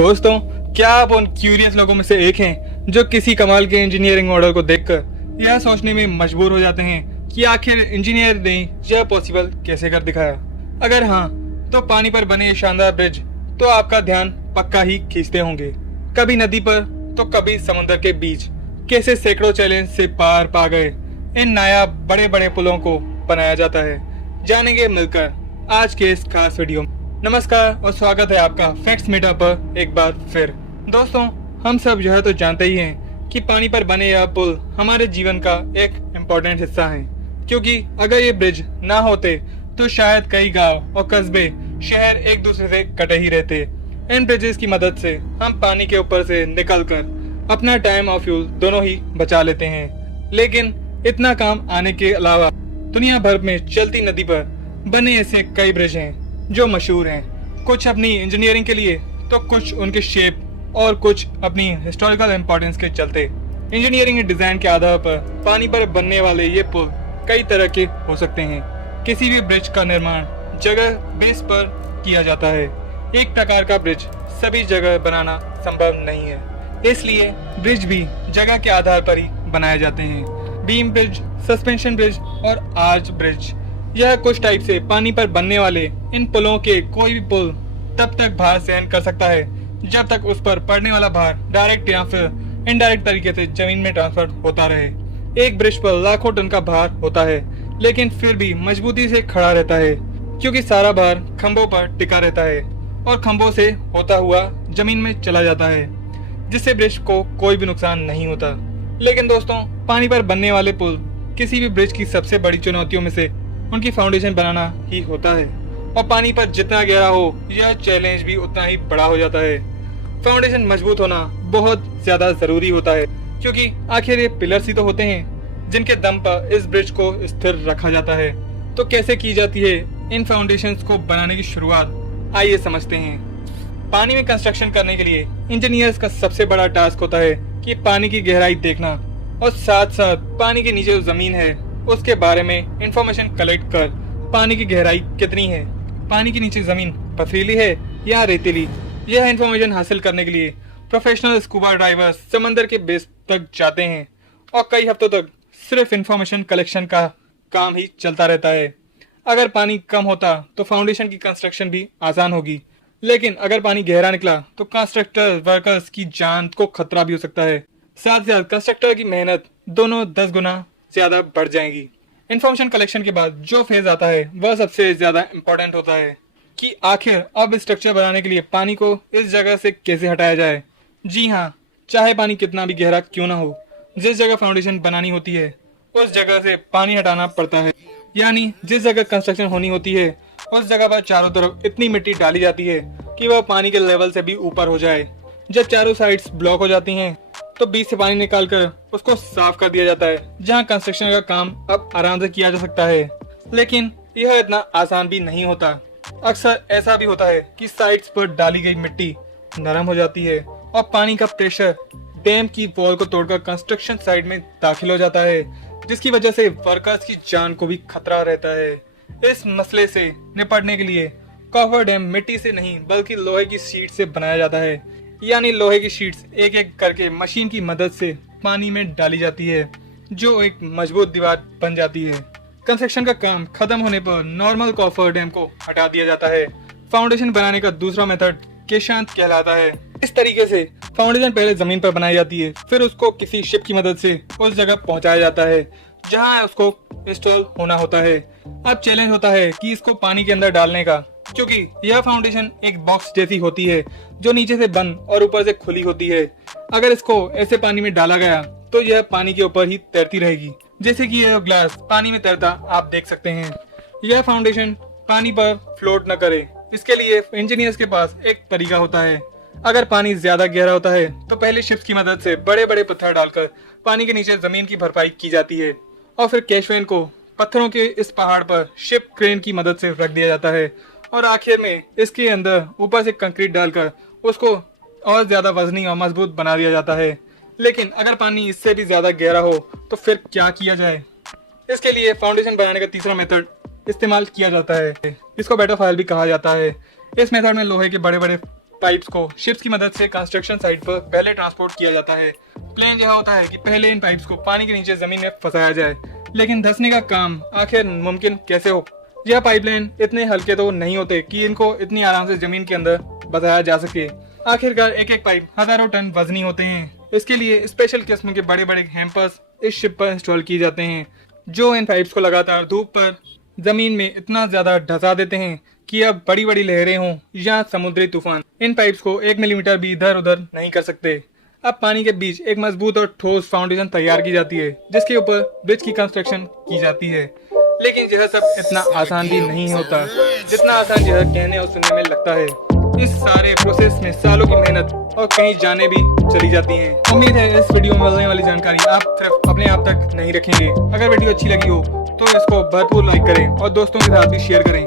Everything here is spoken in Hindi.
दोस्तों, क्या आप उन क्यूरियस लोगों में से एक हैं जो किसी कमाल के इंजीनियरिंग मॉडल को देखकर यह सोचने में मजबूर हो जाते हैं कि आखिर इंजीनियर ने यह पॉसिबल कैसे कर दिखाया। अगर हाँ, तो पानी पर बने ये शानदार ब्रिज तो आपका ध्यान पक्का ही खींचते होंगे। कभी नदी पर तो कभी समुद्र के बीच कैसे सैकड़ों चैलेंज से पार पा गए इन नायाब बड़े बड़े पुलों को बनाया जाता है, जानेंगे मिलकर आज के इस खास वीडियो में। नमस्कार और स्वागत है आपका फैक्ट्स मीटा पर एक बार फिर। दोस्तों, हम सब यह तो जानते ही हैं कि पानी पर बने यह पुल हमारे जीवन का एक इम्पोर्टेंट हिस्सा है, क्योंकि अगर ये ब्रिज ना होते तो शायद कई गांव और कस्बे शहर एक दूसरे से कटे ही रहते। इन ब्रिजेस की मदद से हम पानी के ऊपर से निकलकर अपना टाइम और फ्यूल दोनों ही बचा लेते हैं। लेकिन इतना काम आने के अलावा दुनिया भर में चलती नदी पर बने ऐसे कई ब्रिज हैं जो मशहूर हैं, कुछ अपनी इंजीनियरिंग के लिए तो कुछ उनके शेप और कुछ अपनी हिस्टोरिकल इम्पोर्टेंस के चलते। इंजीनियरिंग डिजाइन के आधार पर पानी पर बनने वाले ये पुल कई तरह के हो सकते हैं। किसी भी ब्रिज का निर्माण जगह बेस पर किया जाता है। एक प्रकार का ब्रिज सभी जगह बनाना संभव नहीं है, इसलिए ब्रिज भी जगह के आधार पर ही बनाए जाते हैं। बीम ब्रिज, सस्पेंशन ब्रिज और आर्च ब्रिज, यह कुछ टाइप से पानी पर बनने वाले इन पुलों के कोई भी पुल तब तक भार सहन कर सकता है जब तक उस पर पड़ने वाला भार डायरेक्ट या फिर इनडायरेक्ट तरीके से जमीन में ट्रांसफर होता रहे। एक ब्रिज पर लाखों टन का भार होता है, लेकिन फिर भी मजबूती से खड़ा रहता है, क्योंकि सारा भार खंभों पर टिका रहता है और खंभों से होता हुआ जमीन में चला जाता है, जिससे ब्रिज को कोई भी नुकसान नहीं होता। लेकिन दोस्तों, पानी पर बनने वाले पुल किसी भी ब्रिज की सबसे बड़ी चुनौतियों में से उनकी फाउंडेशन बनाना ही होता है, और पानी पर जितना गहरा हो यह चैलेंज भी उतना ही बड़ा हो जाता है। फाउंडेशन मजबूत होना बहुत ज्यादा जरूरी होता है, क्योंकि आखिर ये पिलर्स ही तो होते हैं जिनके दम पर इस ब्रिज को स्थिर रखा जाता है। तो कैसे की जाती है इन फाउंडेशंस को बनाने की शुरुआत, आइए समझते हैं। पानी में कंस्ट्रक्शन करने के लिए इंजीनियर्स का सबसे बड़ा टास्क होता है कि पानी की गहराई देखना और साथ साथ पानी के नीचे जो जमीन है उसके बारे में इंफॉर्मेशन कलेक्ट कर पानी की गहराई कितनी है, पानी के नीचे जमीन पथरीली है या रेतीली, यह इंफॉर्मेशन हासिल करने के लिए प्रोफेशनल स्कूबा डाइवर्स समंदर के बेस तक जाते हैं और कई हफ्तों तक सिर्फ इंफॉर्मेशन कलेक्शन का काम ही चलता रहता है। अगर पानी कम होता तो फाउंडेशन की कंस्ट्रक्शन भी आसान होगी, लेकिन अगर पानी गहरा निकला तो कंस्ट्रक्टर वर्कर्स की जान को खतरा भी हो सकता है। साथ ही साथ कंस्ट्रक्टर की मेहनत दोनों 10 गुना ज्यादा बढ़ जाएगी। इन्फॉर्मेशन कलेक्शन के बाद जो फेज आता है वह सबसे ज्यादा इम्पोर्टेंट होता है कि आखिर अब स्ट्रक्चर बनाने के लिए पानी को इस जगह से कैसे हटाया जाए। जी हाँ, चाहे पानी कितना भी गहरा क्यों ना हो, जिस जगह फाउंडेशन बनानी होती है उस जगह से पानी हटाना पड़ता है। यानी जिस जगह कंस्ट्रक्शन होनी होती है उस जगह पर चारों तरफ इतनी मिट्टी डाली जाती है कि वह पानी के लेवल से भी ऊपर हो जाए। जब चारों साइड्स ब्लॉक हो जाती हैं तो बीच से पानी निकालकर उसको साफ कर दिया जाता है, जहां कंस्ट्रक्शन का काम अब आराम से किया जा सकता है। लेकिन यह इतना आसान भी नहीं होता। अक्सर ऐसा भी होता है कि साइड्स पर डाली गई मिट्टी नरम हो जाती है और पानी का प्रेशर डैम की वॉल को तोड़कर कंस्ट्रक्शन साइड में दाखिल हो जाता है, जिसकी वजह से वर्कर्स की जान को भी खतरा रहता है। इस मसले से निपटने के लिए कॉफर डैम मिट्टी से नहीं बल्कि लोहे की शीट से बनाया जाता है। यानी लोहे की शीट्स एक एक करके मशीन की मदद से पानी में डाली जाती है, जो एक मजबूत दीवार बन जाती है। कंस्ट्रक्शन का काम खत्म होने पर नॉर्मल कॉफर डैम को हटा दिया जाता है। फाउंडेशन बनाने का दूसरा मेथड केशांत कहलाता है। इस तरीके से फाउंडेशन पहले जमीन पर बनाई जाती है, फिर उसको किसी शिप की मदद से उस जगह पहुंचाया जाता है जहां उसको इंस्टॉल होना होता है। अब चैलेंज होता है कि इसको पानी के अंदर डालने का, क्योंकि यह फाउंडेशन एक बॉक्स जैसी होती है जो नीचे से बंद और ऊपर से खुली होती है। अगर इसको ऐसे पानी में डाला गया तो यह पानी के ऊपर ही तैरती रहेगी, जैसे कि यह ग्लास पानी में तैरता आप देख सकते हैं। यह फाउंडेशन पानी पर फ्लोट न करे, इसके लिए इंजीनियर्स के पास एक तरीका होता है। अगर पानी ज्यादा गहरा होता है तो पहले शिप्स की मदद से बड़े बड़े पत्थर डालकर पानी के नीचे जमीन की भरपाई की जाती है, और फिर कैशवेन को पत्थरों के इस पहाड़ पर शिप क्रेन की मदद से रख दिया जाता है, और आखिर में इसके अंदर ऊपर से कंक्रीट डालकर उसको और ज्यादा वजनी और मजबूत बना दिया जाता है। लेकिन अगर पानी इससे भी ज्यादा गहरा हो तो फिर क्या किया जाए? इसके लिए फाउंडेशन बनाने का तीसरा मेथड इस्तेमाल किया जाता है, इसको बेटर फाइल भी कहा जाता है। इस मेथड में लोहे के बड़े बड़े पाइप्स को शिप्स की मदद से कंस्ट्रक्शन साइट पर पहले ट्रांसपोर्ट किया जाता है। प्लान यह होता है कि पहले इन पाइप्स को पानी के नीचे जमीन में फंसाया जाए, लेकिन धंसने का काम आखिर मुमकिन कैसे हो? यह पाइपलाइन इतने हल्के तो नहीं होते कि इनको इतनी आराम से जमीन के अंदर बसाया जा सके। आखिरकार एक एक पाइप हजारों टन वजनी होते हैं। इसके लिए स्पेशल किस्म के बड़े बड़े हैम्पर्स इस शिप पर इंस्टॉल किए जाते हैं, जो इन पाइप्स को लगातार धूप पर जमीन में इतना ज्यादा ढसा देते हैं कि अब बड़ी बड़ी लहरें हों या समुद्री तूफान इन पाइप्स को 1 मिलीमीटर भी इधर उधर नहीं कर सकते। अब पानी के बीच एक मजबूत और ठोस फाउंडेशन तैयार की जाती है, जिसके ऊपर ब्रिज की कंस्ट्रक्शन की जाती है। लेकिन यह सब इतना आसान भी नहीं होता जितना आसान यह कहने और सुनने में लगता है। इस सारे प्रोसेस में सालों की मेहनत और कई जानें भी चली जाती हैं। उम्मीद है इस वीडियो में मिलने वाली जानकारी आप सिर्फ अपने आप तक नहीं रखेंगे। अगर वीडियो अच्छी लगी हो तो इसको भरपूर लाइक करें और दोस्तों के साथ भी शेयर करें।